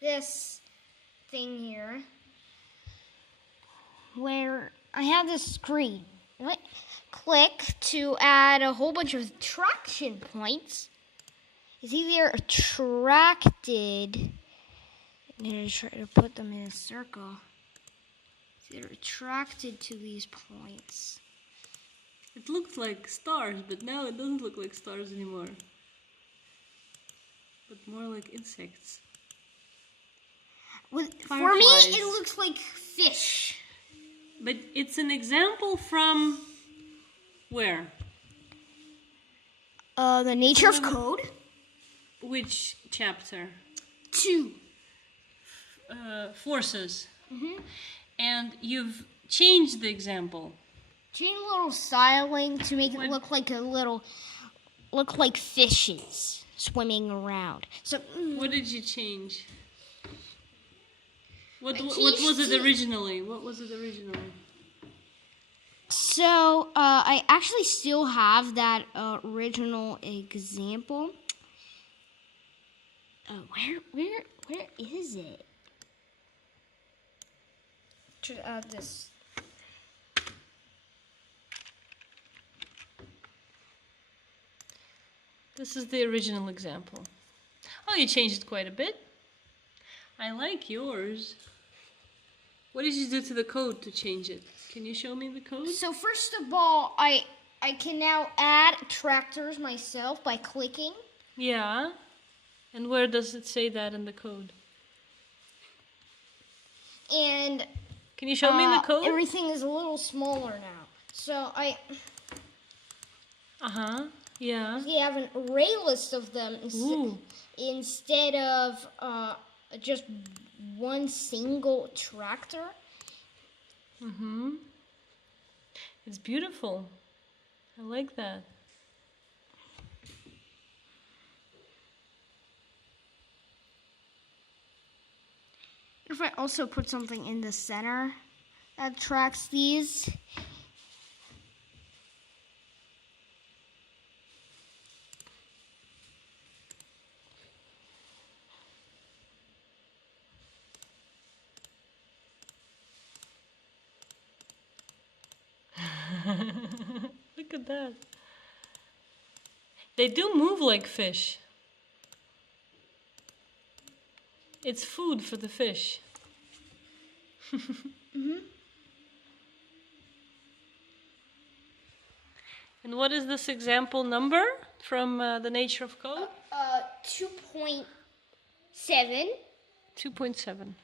this thing here where I have this screen. Click to add a whole bunch of attraction points. It's either attracted. I'm going to try to put them in a circle. It's either attracted to these points. It looked like stars, but now it doesn't look like stars anymore. But more like insects. For me, it looks like fish. But it's an example from where? The Nature of Code. Which chapter? 2. Forces. And you've changed the example. Change a little styling to make it look like fishes swimming around. So what did you change? What was it originally? What was it originally? So I actually still have that original example. Where is it? Should add this. This is the original example. Oh, you changed it quite a bit. I like yours. What did you do to the code to change it? Can you show me the code? So first of all, I can now add tractors myself by clicking. Yeah. And where does it say that in the code? And can you show me the code? Everything is a little smaller now. So yeah. You have an array list of them instead of just one single tractor. It's beautiful. I like that. If I also put something in the center that tracks these. Look at that. They do move like fish. It's food for the fish. And what is this example number from the Nature of Code? 2.7. 2.7.